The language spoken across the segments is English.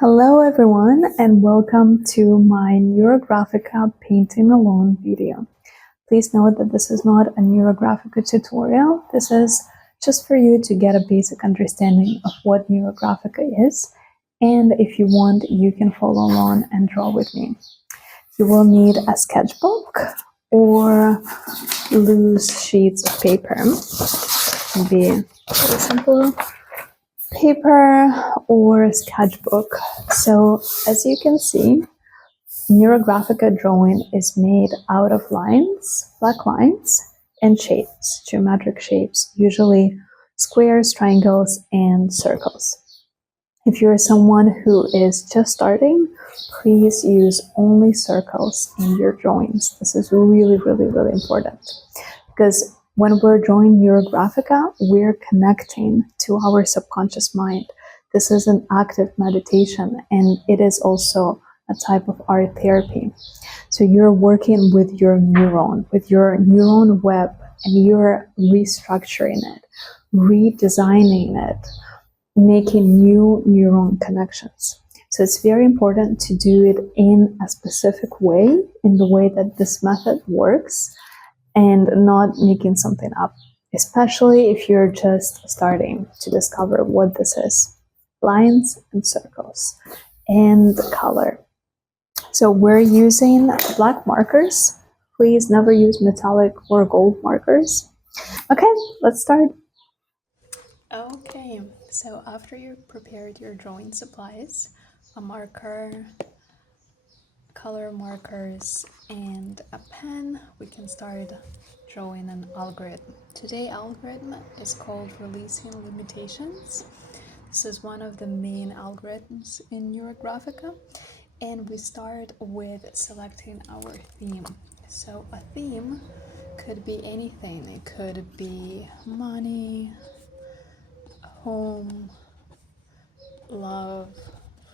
Hello everyone and welcome to my Neurographica painting alone video. Please note that this is not a Neurographica tutorial. This is just for you to get a basic understanding of what Neurographica is, and if you want you can follow along and draw with me. You will need a sketchbook or loose sheets of paper. It can be very simple paper or sketchbook. So as you can see, Neurographica drawing is made out of lines, black lines, and shapes, geometric shapes, usually squares, triangles, and circles. If you're someone who is just starting, please use only circles in your drawings. This is really important because when we're drawing Neurographica, we're connecting to our subconscious mind. This is an active meditation, and it is also a type of art therapy. So you're working with your neuron web, and you're restructuring it, redesigning it, making new neuron connections. So it's very important to do it in a specific way, in the way that this method works, and not making something up, especially if you're just starting to discover what this is. Lines and circles and color. So we're using black markers. Please never use metallic or gold markers. Okay, let's start. Okay, so after you've prepared your drawing supplies, a marker, color markers, and a pen, we can start drawing an algorithm. Today's algorithm is called Releasing Limitations. This is one of the main algorithms in Neurographica, and we start with selecting our theme. So a theme could be anything. It could be money, home, love,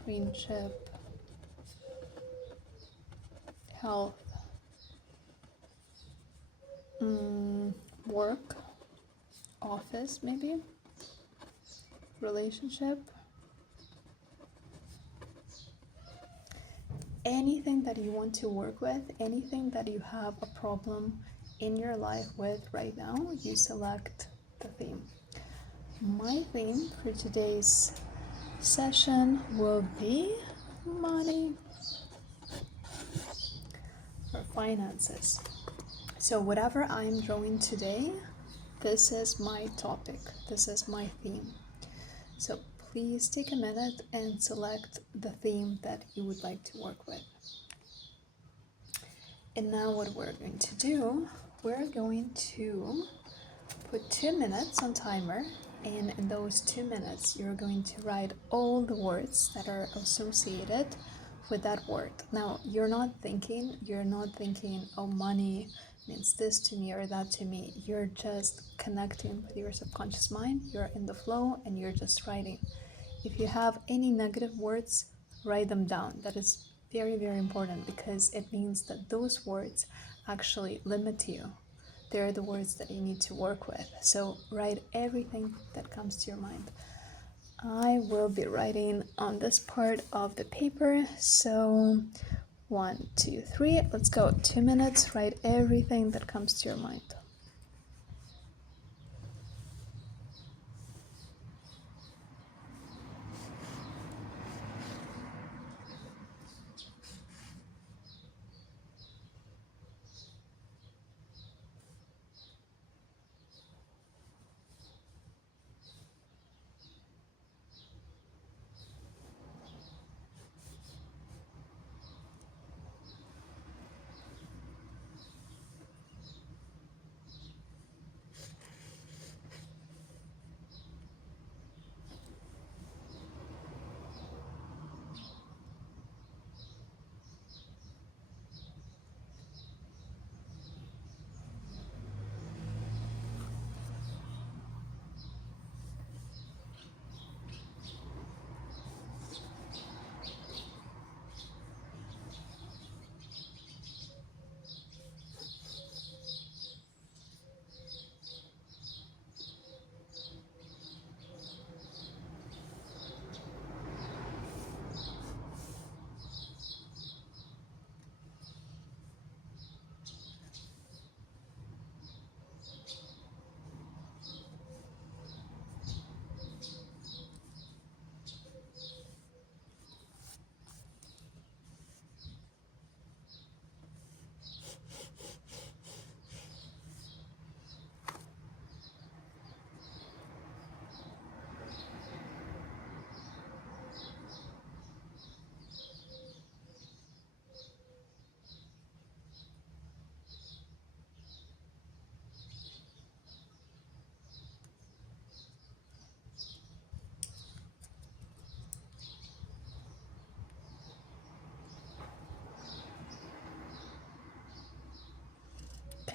friendship, health, work, office maybe, relationship, anything that you want to work with, anything that you have a problem in your life with right now, you select the theme. My theme for today's session will be money or finances. So whatever I'm drawing today, this is my topic, this is my theme. So please take a minute and select the theme that you would like to work with. And now what we're going to do, we're going to put 2 minutes on timer, and in those 2 minutes you're going to write all the words that are associated with that word. Now you're not thinking, oh, money means this to me or that to me. You're just connecting with your subconscious mind, you're in the flow, and you're just writing. If you have any negative words, write them down. That is very important, because it means that those words actually limit you. They're the words that you need to work with. So write everything that comes to your mind. I will be writing on this part of the paper. So 1, 2, 3, let's go. 2 minutes, write everything that comes to your mind.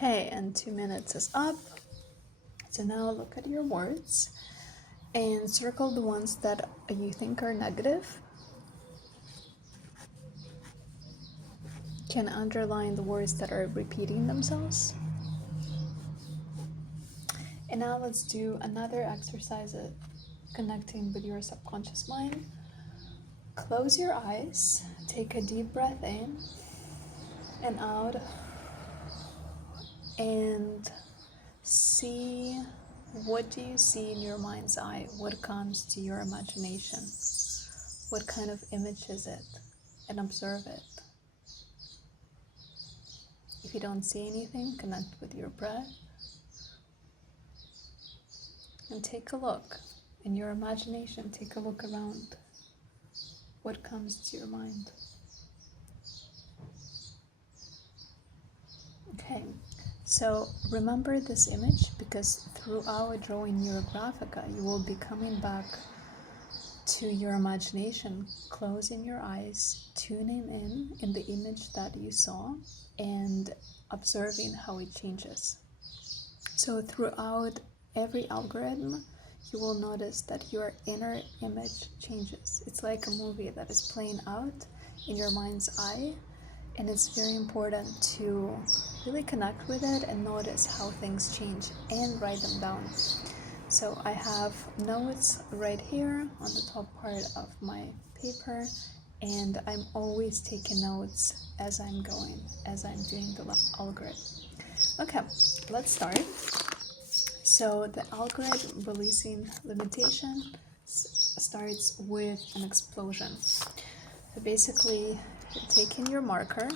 Okay, and 2 minutes is up. So now look at your words and circle the ones that you think are negative. Can underline the words that are repeating themselves. And now let's do another exercise connecting with your subconscious mind. Close your eyes, take a deep breath in and out, and see, what do you see in your mind's eye? What comes to your imagination? What kind of image is it? And observe it. If you don't see anything, connect with your breath and take a look. In your imagination, take a look around. What comes to your mind? Okay, so remember this image, because throughout drawing Neurographica, you will be coming back to your imagination, closing your eyes, tuning in the image that you saw, and observing how it changes. So throughout every algorithm, you will notice that your inner image changes. It's like a movie that is playing out in your mind's eye, and it's very important to really connect with it and notice how things change and write them down. So I have notes right here on the top part of my paper, and I'm always taking notes as I'm going, as I'm doing the algorithm. Okay, let's start. So the algorithm releasing limitation starts with an explosion. So basically, you're taking your marker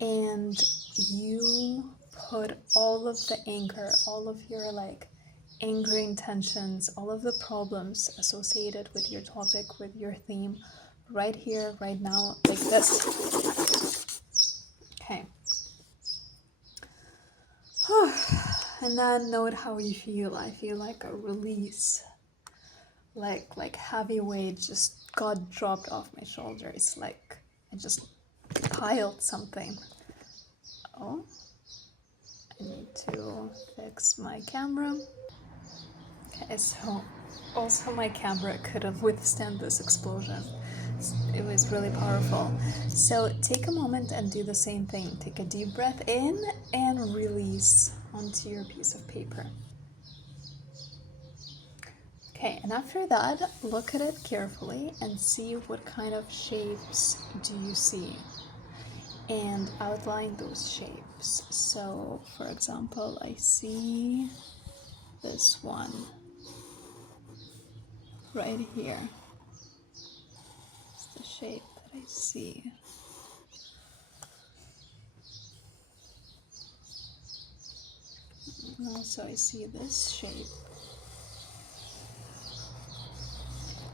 and you put all of the anger, all of your angry intentions, all of the problems associated with your topic, with your theme, right here, right now, like this. Okay. And then note how you feel. I feel like a release, like heavy weight just got dropped off my shoulders, like I just piled something. Oh, I need to fix my camera. Okay, so also my camera couldn't withstand this explosion. It was really powerful. So take a moment and do the same thing. Take a deep breath in and release onto your piece of paper. Okay, and after that, look at it carefully and see what kind of shapes do you see, and outline those shapes. So, for example, I see this one right here. It's the shape that I see. And also I see this shape.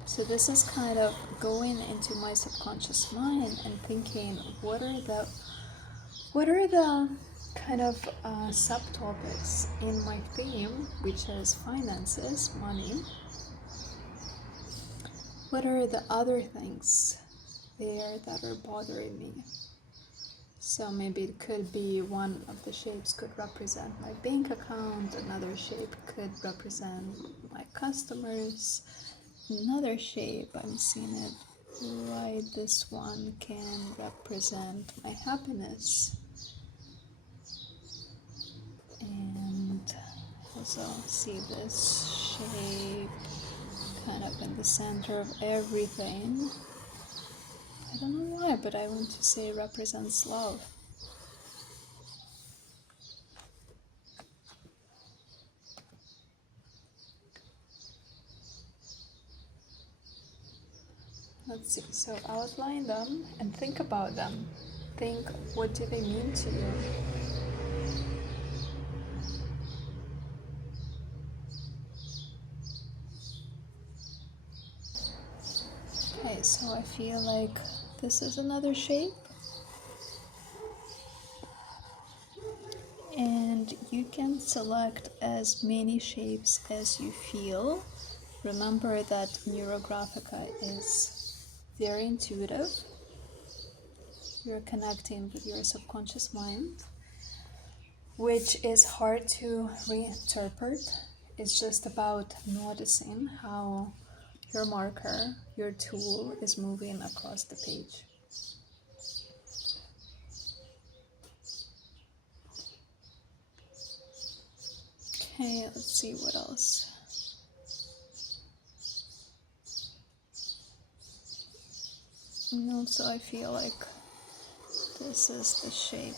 So this is kind of going into my subconscious mind and thinking, what are the kind of subtopics in my theme, which is finances, money. What are the other things there that are bothering me? So maybe it could be one of the shapes could represent my bank account, another shape could represent my customers, another shape, I'm seeing it right, this one can represent my happiness. And also see this shape kind of in the center of everything. I don't know why, but I want to say it represents love. Let's see, so outline them and think about them. Think, what do they mean to you? Okay, so I feel like this is another shape. And you can select as many shapes as you feel. Remember that Neurographica is very intuitive. You're connecting with your subconscious mind. which is hard to reinterpret. It's just about noticing how your marker, your tool, is moving across the page. Okay, let's see what else. And also I feel like this is the shape.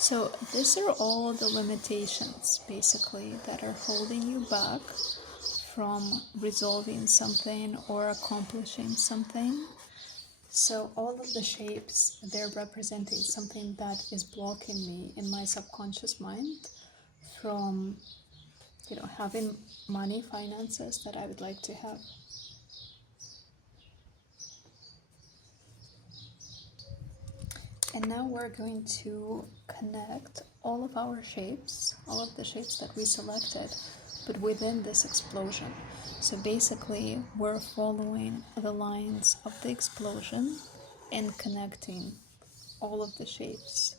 So these are all the limitations basically that are holding you back from resolving something or accomplishing something. So all of the shapes, they're representing something that is blocking me in my subconscious mind from, having money, finances that I would like to have. And now we're going to connect all of our shapes, all of the shapes that we selected, but within this explosion. So basically, we're following the lines of the explosion and connecting all of the shapes.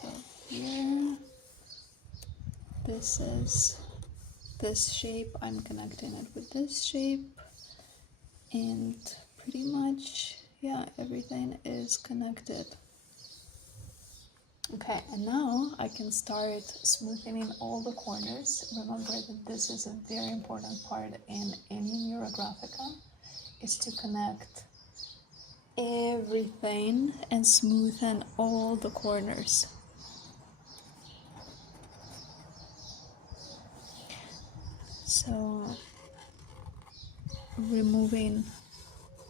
So here, this is this shape, I'm connecting it with this shape, and pretty much, yeah, everything is connected. Okay, and now I can start smoothing all the corners. Remember that this is a very important part in any Neurographica, is to connect everything and smoothen all the corners. So removing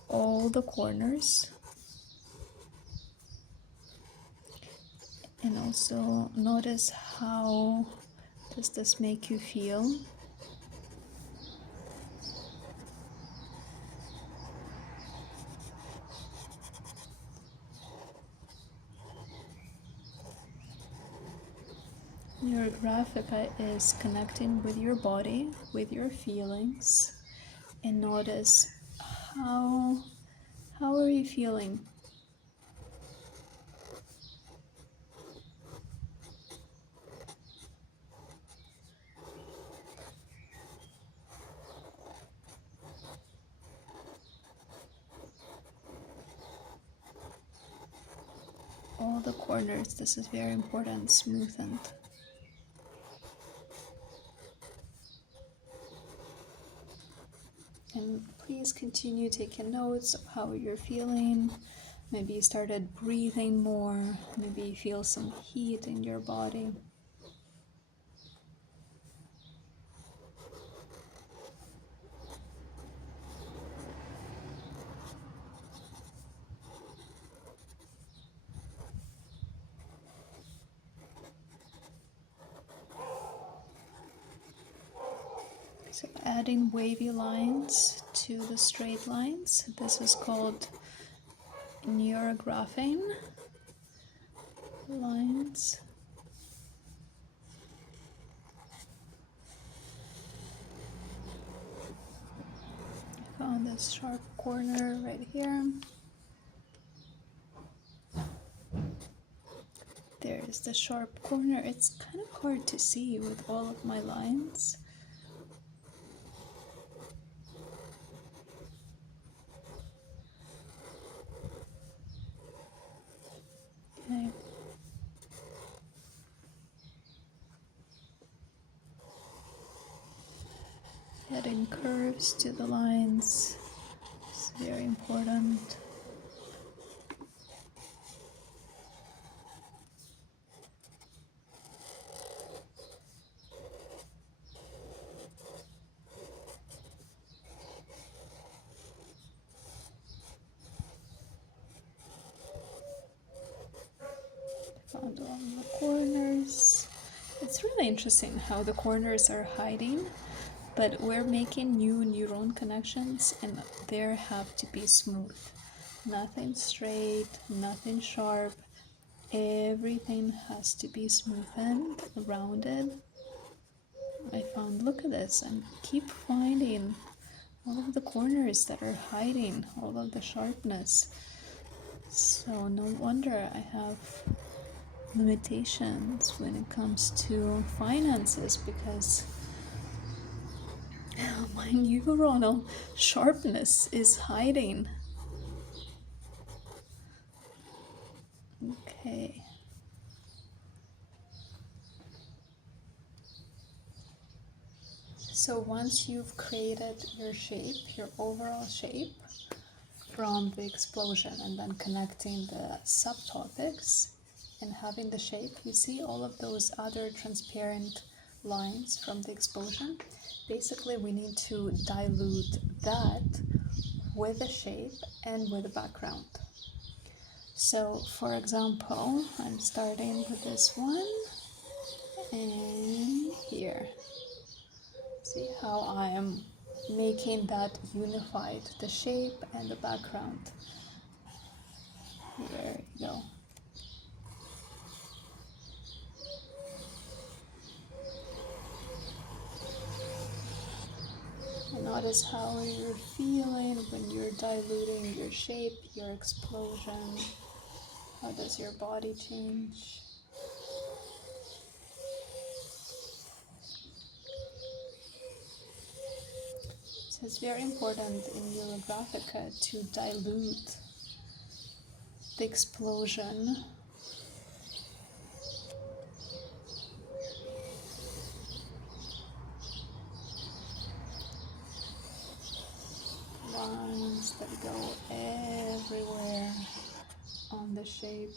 all the corners, and also notice how does this make you feel. Neurographica is connecting with your body, with your feelings, and notice how are you feeling? All the corners, this is very important, smoothened. And please continue taking notes of how you're feeling. Maybe you started breathing more, maybe you feel some heat in your body. So adding wavy lines to the straight lines. This is called neurographing lines. Found this sharp corner right here. There's the sharp corner. It's kind of hard to see with all of my lines. Okay. Adding curves to the lines is very important. Found all the corners. It's really interesting how the corners are hiding, but we're making new neuron connections and they have to be smooth. Nothing straight, nothing sharp. Everything has to be smoothened, rounded. I found, look at this, and keep finding all of the corners that are hiding, all of the sharpness. So no wonder I have limitations when it comes to finances, because my neuronal sharpness is hiding. Okay. So once you've created your shape, your overall shape from the explosion, and then connecting the subtopics and having the shape, you see all of those other transparent lines from the explosion. Basically, we need to dilute that with the shape and with the background. So, for example, I'm starting with this one and here. See how I am making that unified, the shape and the background. There you go. And notice how you're feeling when you're diluting your shape, your explosion. How does your body change? So it's very important in Neurographica to dilute the explosion. Lines that go everywhere on the shape.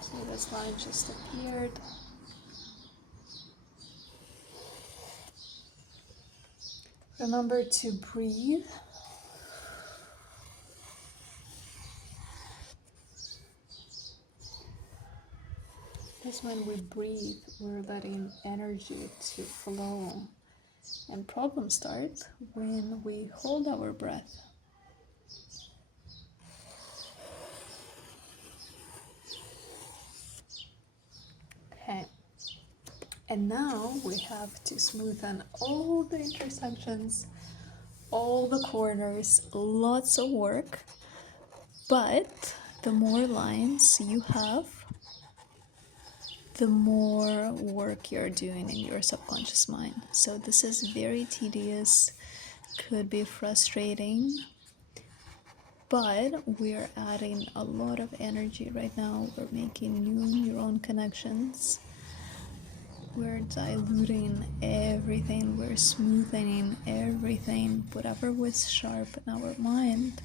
So this line just appeared. Remember to breathe. Because when we breathe, we're letting energy to flow. And problems start when we hold our breath. Okay. And now we have to smoothen all the intersections, all the corners, lots of work. But the more lines you have, the more work you're doing in your subconscious mind. So this is very tedious, could be frustrating, but we're adding a lot of energy right now. We're making new neuron connections. We're diluting everything. We're smoothing everything. Whatever was sharp in our mind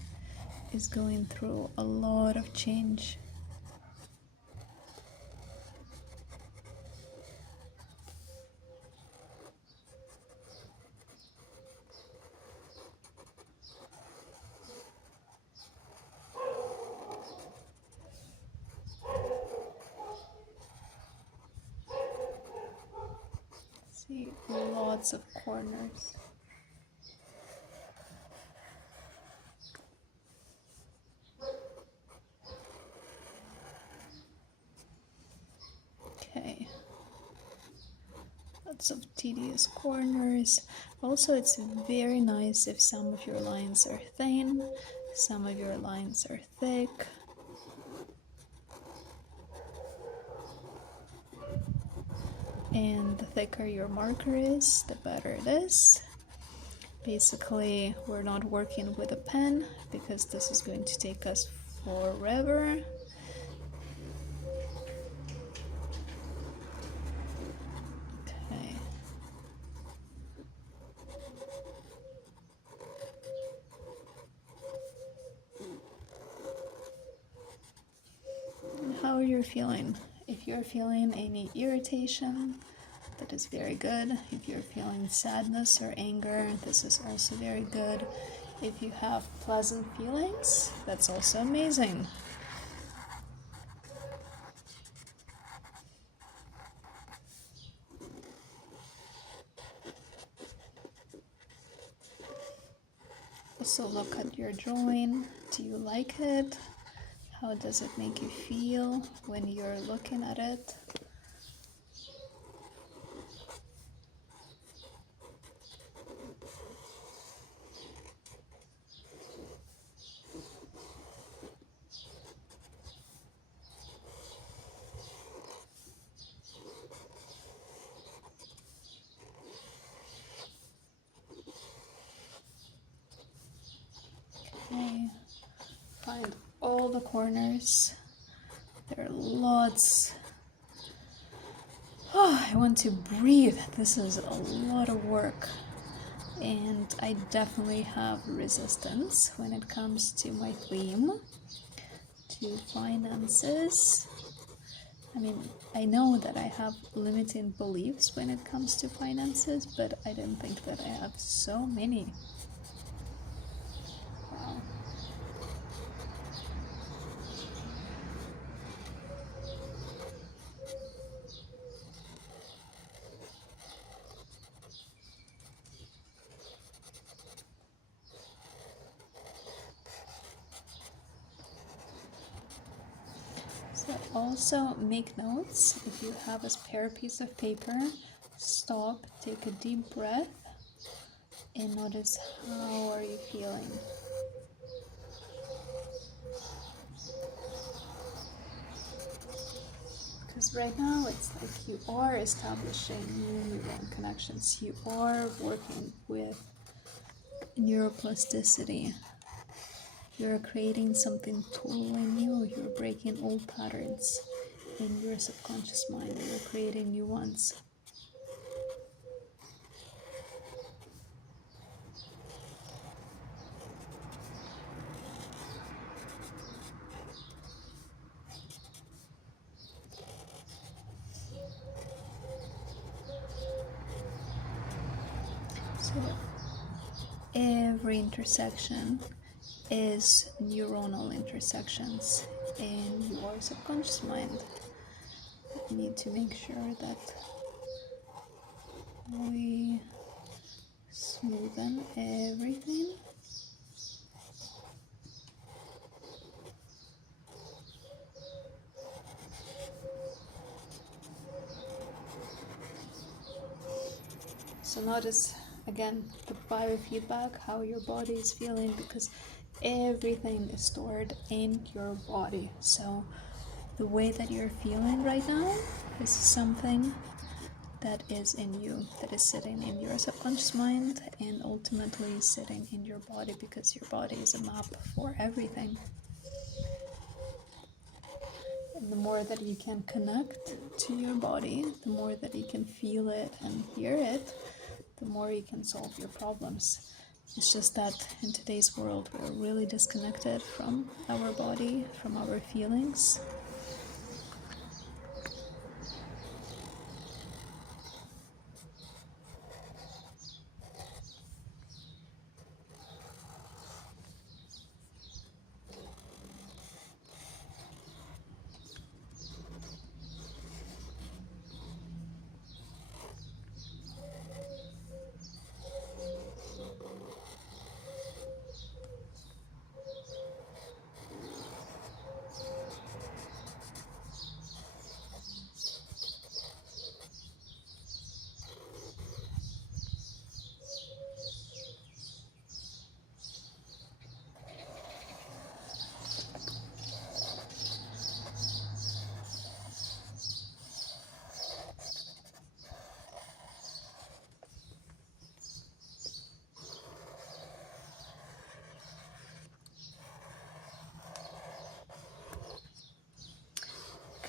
is going through a lot of change. See, lots of corners. Okay. Lots of tedious corners. Also, it's very nice if some of your lines are thin, some of your lines are thick. And the thicker your marker is, the better it is. Basically, we're not working with a pen because this is going to take us forever. Okay. And how are you feeling? If you're feeling any irritation, that is very good. If you're feeling sadness or anger, this is also very good. If you have pleasant feelings, that's also amazing. Also look at your drawing. Do you like it? How does it make you feel when you're looking at it? find all the corners. There are lots. Oh, I want to breathe. This is a lot of work. And I definitely have resistance when it comes to my theme, to finances. I mean, I know that I have limiting beliefs when it comes to finances, but I didn't think that I have so many. Wow. So also make notes. If you have a spare piece of paper, stop, take a deep breath, and notice how are you feeling. Because right now it's like you are establishing new neuron connections. You are working with neuroplasticity. You're creating something totally new. You're breaking old patterns in your subconscious mind. You're creating new ones. So every intersection is neuronal intersections in your subconscious mind. We need to make sure that we smoothen everything. So notice again the biofeedback, how your body is feeling, because everything is stored in your body. So the way that you're feeling right now is something that is in you, that is sitting in your subconscious mind and ultimately sitting in your body, because your body is a map for everything. And the more that you can connect to your body, the more that you can feel it and hear it, the more you can solve your problems. It's just that in today's world, we're really disconnected from our body, from our feelings.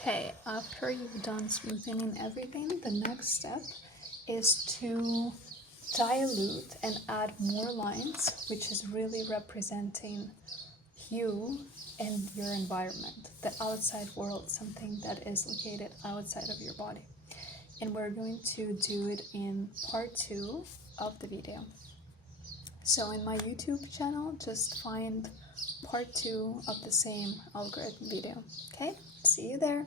Okay, after you've done smoothing everything, the next step is to dilute and add more lines, which is really representing you and your environment, the outside world, something that is located outside of your body. And we're going to do it in part 2 of the video. So in my YouTube channel, just find part 2 of the same algorithm video. Okay, see you there.